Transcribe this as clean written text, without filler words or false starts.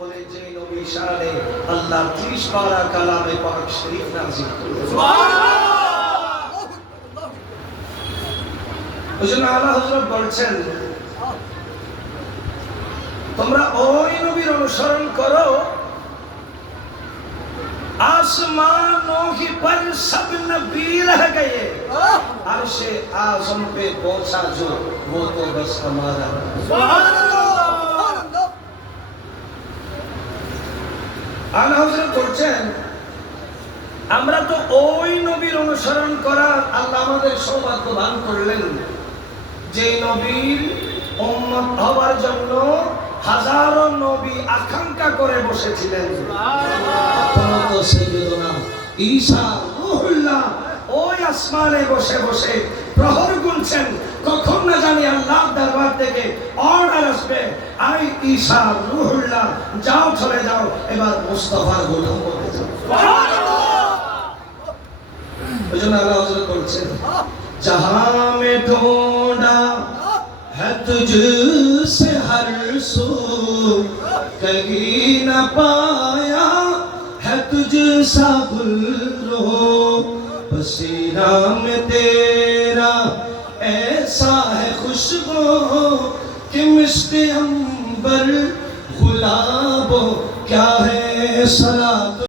বলে যে নবী শানে আল্লাহ 30 পারা কালামে পাক শরীফ নাযিল করলেন। সুবহানাল্লাহ। ওজন্য আল্লাহ হযরত বলছেন তোমরা ওই নবীর অনুসরণ করো आसमानों ही पर सब नबी रह गए अर्शे आज़म पे पहुंचा जो वो तो बस हमारा। আল্লাহ হযরত বলছেন আমরা তো ওই নবীর অনুসরণ করার আল্লাহ আমাদের সৌভাগ্য দান করলেন যে নবীর উম্মত হওয়ার জন্য হাজারো নবী আকাঙ্ক্ষা করে বসেছিলেন। সুবহানাল্লাহ। সাইয়্যিদুনা ঈসা রূহুল্লাহ ওই আসমানে বসে বসে প্রহর গুনছেন কখন না জানি আল্লাহর দরবার থেকে অর্ডার আসবে আই ঈসা রূহুল্লাহ যাও চলে যাও এবার মুস্তাফার গোলাম হয়ে যাও। সুবহানাল্লাহ। ওজন্য আল্লাহ হযরত বলছেন जहां में ढूंढा है तुझसे हर सू कहीं न पाया है तुझसा गुलरो पसीना में तेरा ऐसा है खुशबू कि मिश्क अंबर गुलाबो क्या है सलात।